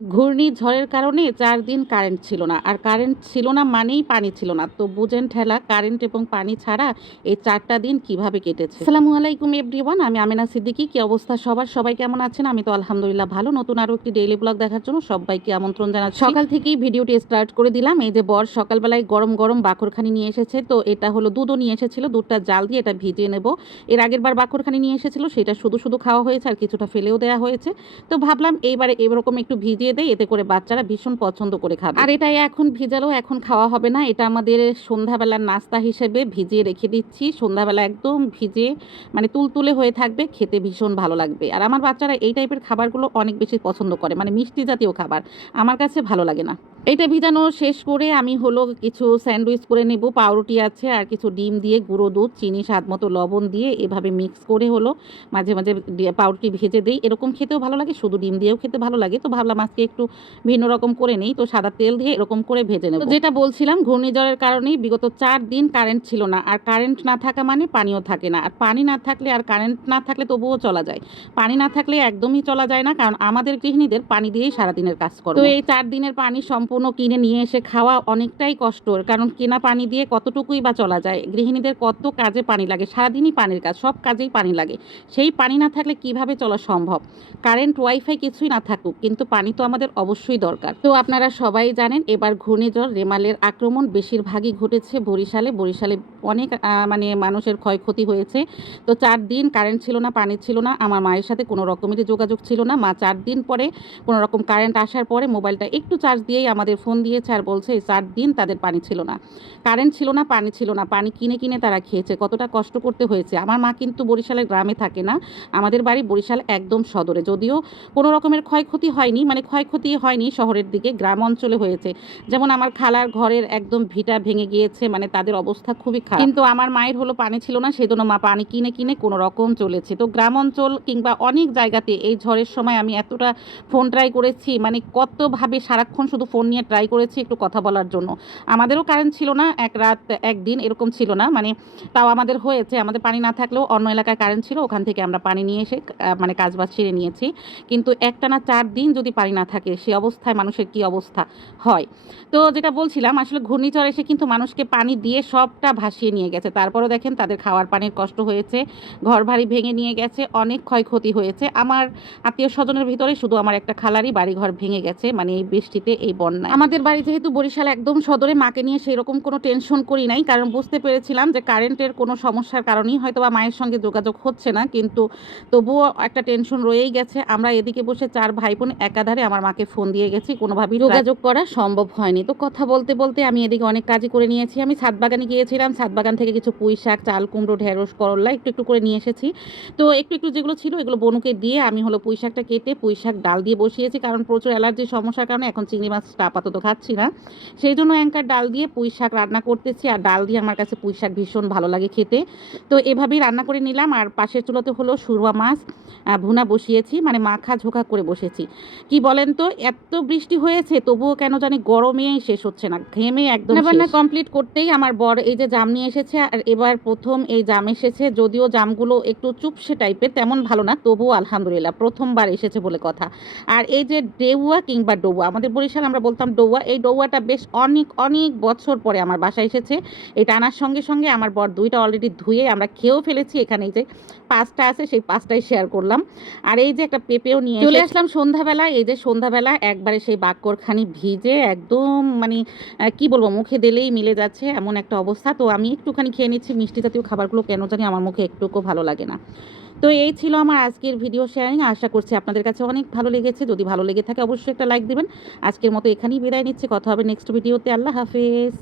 ঘূর্ণিঝড়ের কারণে চার দিন কারেন্ট ছিল না। আর কারেন্ট ছিল না মানেই পানি ছিল না। তো বুঝেন ঠেলা কারেন্ট এবং পানি ছাড়া এই চারটা দিন কীভাবে কেটেছে। আসসালামু আলাইকুম এভরিওয়ান আমি আমিনা সিদ্দিকী। কি অবস্থা সবার? সবাই কেমন আছেন? আমি তো আলহামদুলিল্লাহ ভালো। নতুন আরও একটি ডেইলি ব্লগ দেখার জন্য সবাইকে আমন্ত্রণ জানাচ্ছি। সকাল থেকেই ভিডিওটি স্টার্ট করে দিলাম। এই যে বর সকালবেলায় গরম, গরম বাকরখানি নিয়ে এসেছে। তো এটা হলো দুধও নিয়ে এসেছিল। দুধটা জাল দিয়ে এটা ভিজিয়ে নেব। এর আগের বার বাকরখানি নিয়ে এসেছিল সেটা শুধু, শুধু খাওয়া হয়েছে আর কিছুটা ফেলেও দেওয়া হয়েছে। তো ভাবলাম এইবারে এরকম একটু ভিজিয়ে দেই এতে করে বাচ্চারা ভীষণ পছন্দ করে খাবে। আর এটাই এখন ভিজালেও, এখন খাওয়া হবে না। এটা আমাদের সন্ধ্যাবেলার নাস্তা হিসেবে ভিজিয়ে রেখে দিচ্ছি। সন্ধ্যাবেলা একদম ভিজে মানে তুলতুলে হয়ে থাকবে, খেতে ভীষণ ভালো লাগবে। আর আমার বাচ্চারা এই টাইপের খাবারগুলো অনেক বেশি পছন্দ করে মানে মিষ্টি জাতীয় খাবার। আমার কাছে ভালো লাগে না। এটা ভিজানো শেষ করে আমি হলো কিছু স্যান্ডউইচ করে নেব পাউরুটি আছে আর কিছু ডিম দিয়ে গুঁড়ো দুধ চিনি স্বাদ মতো লবণ দিয়ে এভাবে মিক্স করে হলো মাঝে মাঝে পাউরুটি ভেজে দিই। এরকম খেতেও ভালো লাগে শুধু ডিম দিয়েও খেতে ভালো লাগে। তো ভাবলাম আজকে একটু ভিন্ন রকম করে নেই তো সাদা তেল দিয়ে এরকম করে ভেজে নেব। যেটা বলছিলাম ঘূর্ণিঝড়ের কারণেই বিগত চার দিন কারেন্ট ছিল না আর কারেন্ট না থাকা মানে পানিও থাকে না। আর পানি না থাকলে আর কারেন্ট না থাকলে তবুও চলা যায়। পানি না থাকলে একদমই চলা যায় না কারণ আমাদের গৃহিণীদের পানি দিয়েই সারাদিনের কাজ করে তো এই চার দিনের পানি সম্পূর্ণ কিনে নিয়ে এসে খাওয়া অনেকটাই কষ্টর, কারণ কেনা পানি দিয়ে কতটুকুই বা চলা যায়? গৃহিণীদের কত কাজে পানি লাগে? সারাদিনই পানির কাজ, সব কাজেই পানি লাগে। সেই পানি না থাকলে কীভাবে চলা সম্ভব? কারেন্ট, ওয়াইফাই কিছুই না থাকুক, কিন্তু পানি তো আমাদের অবশ্যই দরকার। তো আপনারা সবাই জানেন, এবার ঘূর্ণিঝড়, রেমালের আক্রমণ বেশিরভাগই ঘটেছে বরিশালে। বরিশালে অনেক মানে মানুষের ক্ষয়ক্ষতি হয়েছে। তো চার দিন কারেন্ট ছিল না, পানি ছিল না, আমার মায়ের সাথে কোনো রকমেরই যোগাযোগ ছিল না। মা চার দিন পরে কোনো রকম কারেন্ট আসার পরে মোবাইলটা একটু চার্জ দিয়েই আমাদের ফোন দিয়েছে আর বলছে, এই চার দিন তাদের পানি ছিল না। কারেন্ট ছিল না, পানি ছিল না। পানি কিনে কিনে তারা খেয়েছে। কতটা কষ্ট করতে হয়েছে। আমার মা কিন্তু বরিশালের গ্রামে থাকে না। আমাদের বাড়ি বরিশাল একদম সদরে। যদিও কোনো রকমের ক্ষয়ক্ষতি হয়নি মানে ক্ষয়ক্ষতি হয়নি শহরের দিকে, গ্রাম অঞ্চলে হয়েছে। যেমন আমার খালার ঘরের একদম ভিটা ভেঙে গিয়েছে মানে তাদের অবস্থা খুবই খারাপ। কিন্তু আমার মায়ের হলো পানি ছিল না, সেজন্য মা পানি কিনে কিনে কোনো রকম চলেছে। তো গ্রাম অঞ্চল কিংবা অনেক জায়গাতে এই ঝড়ের সময় আমি এতটা ফোন ট্রাই করেছি মানে কতভাবে সারাক্ষণ শুধু ফোন নিয়ে ট্রাই করেছি একটু কথা বলার জন্য। আমাদেরও কারেন্ট ছিল না, এক রাত একদিন এরকম ছিল না। মানে তাও আমাদের হয়েছে, আমাদের পানি না থাকলেও অন্য এলাকায় কারেন্ট ছিল, ওখান থেকে আমরা পানি নিয়ে এসে মানে কাজবাজ ছেড়ে নিয়েছি। কিন্তু একটানা চার দিন যদি পানি না থাকে, সে অবস্থায় মানুষের কি অবস্থা হয়? তো যেটা বলছিলাম, আসলে ঘূর্ণিঝড় এসে কিন্তু মানুষকে পানি দিয়ে সবটা ভাসিয়ে নিয়ে গেছে। তারপরেও দেখেন তাদের খাওয়ার পানির কষ্ট হয়েছে, ঘর বাড়ি ভেঙে নিয়ে গেছে, অনেক ক্ষয়ক্ষতি হয়েছে। আমার আত্মীয় স্বজনের ভিতরে শুধু আমার একটা খালারই বাড়িঘর ভেঙে গেছে মানে এই বৃষ্টিতে, এই বন্যায় আমাদের বাড়ি যেহেতু বরিশাল একদম সদরে, মাকে নিয়ে সেরকম কোনো টেনশন করি নাই, কারণ বুঝতে পেরেছিলাম যে কারেন্টের কোনো সমস্যার কারণেই হয়তো বা মায়ের সঙ্গে যোগাযোগ হচ্ছে না, কিন্তু তবুও একটা টেনশন রয়েই গেছে। আমরা এদিকে বসে চার ভাই বোন একাধারে আমার মাকে ফোন দিয়ে গেছি, কোনোভাবেই যোগাযোগ করা সম্ভব হয়নি। তো কথা বলতে বলতে আমি এদিকে অনেক কাজই করে নিয়েছি। আমি ছাদ বাগানে গিয়েছিলাম ছাদ বাগান থেকে কিছু পুঁই শাক, চাল, কুমড়ো, ঢেঁড়স করল্লা একটু একটু করে নিয়ে এসেছি। তো একটু একটু যেগুলো ছিল এগুলো বনুকে দিয়ে আমি হলো পুঁই শাকটা কেটে, পুঁই শাক ডাল দিয়ে বসিয়েছি, কারণ প্রচুর অ্যালার্জির সমস্যার কারণে এখন চিংড়ি মাছটা আপাতত খাচ্ছি না। সেই জন্য অ্যাঙ্কার ডাল দিয়ে পুঁই শাক রান্না করতেছি আর ডাল দিয়ে আমার কাছে পুঁই শাক ভীষণ ভালো লাগে খেতে। তো এভাবেই রান্না করে নিলাম আর পাশের চুলোতে হলো সুরমা মাছ ভুনা বসিয়েছি মানে মাখা ঝোঁকা করে বসেছি। কি বলেন তো এত বৃষ্টি হয়েছে তবুও কেন জানি গরমেই শেষ হচ্ছে না ঘেমে একদম রান্না কমপ্লিট করতেই আমার বর এই যে জাম নিয়ে এসেছে আর এবার প্রথম এই জাম এসেছে যদিও জামগুলো একটু চুপসে টাইপের তেমন ভালো না তবুও আলহামদুলিল্লাহ প্রথমবার এসেছে বলে কথা। আর এই যে ডেউয়া কিংবা ডৌয়া আমাদের বরিশাল আমরা বলতাম ডৌয়া। এই ডৌয়াটা বেশ অনেক অনেক বছর পরে আমার বাসায় এসেছে। এটা আনার সঙ্গে সঙ্গে আমার বর দুইটা অলরেডি ধুয়ে আমরা খেয়েও ফেলেছি এখানে। যে পাঁচটা আছে সেই পাঁচটাই শেয়ার করলাম। আর এই যে একটা পেঁপেও নিয়ে চলে আসলাম সন্ধ্যাবেলা। এই যে সন্ধ্যাবেলা একবারে সেই বাক্যরখানি ভিজে একদম মানে কি বলব মুখে দিলেই মিলে যাচ্ছে এমন একটা অবস্থা। তো আমি একটুখানি খেয়ে নিচ্ছি। মিষ্টি জাতীয় খাবারগুলো কেন জানি আমার মুখে একটুকু ভালো লাগে না। তো এই ছিল আমার আজকের ভিডিও শেয়ারিং আশা করছি আপনাদের কাছে অনেক ভালো লেগেছে। যদি ভালো লেগে থাকে, অবশ্যই একটা লাইক দেবেন। আজকের মতো এখানেই বিদায় নিচ্ছে। কথা হবে নেক্সট ভিডিওতে আল্লাহ হাফেজ।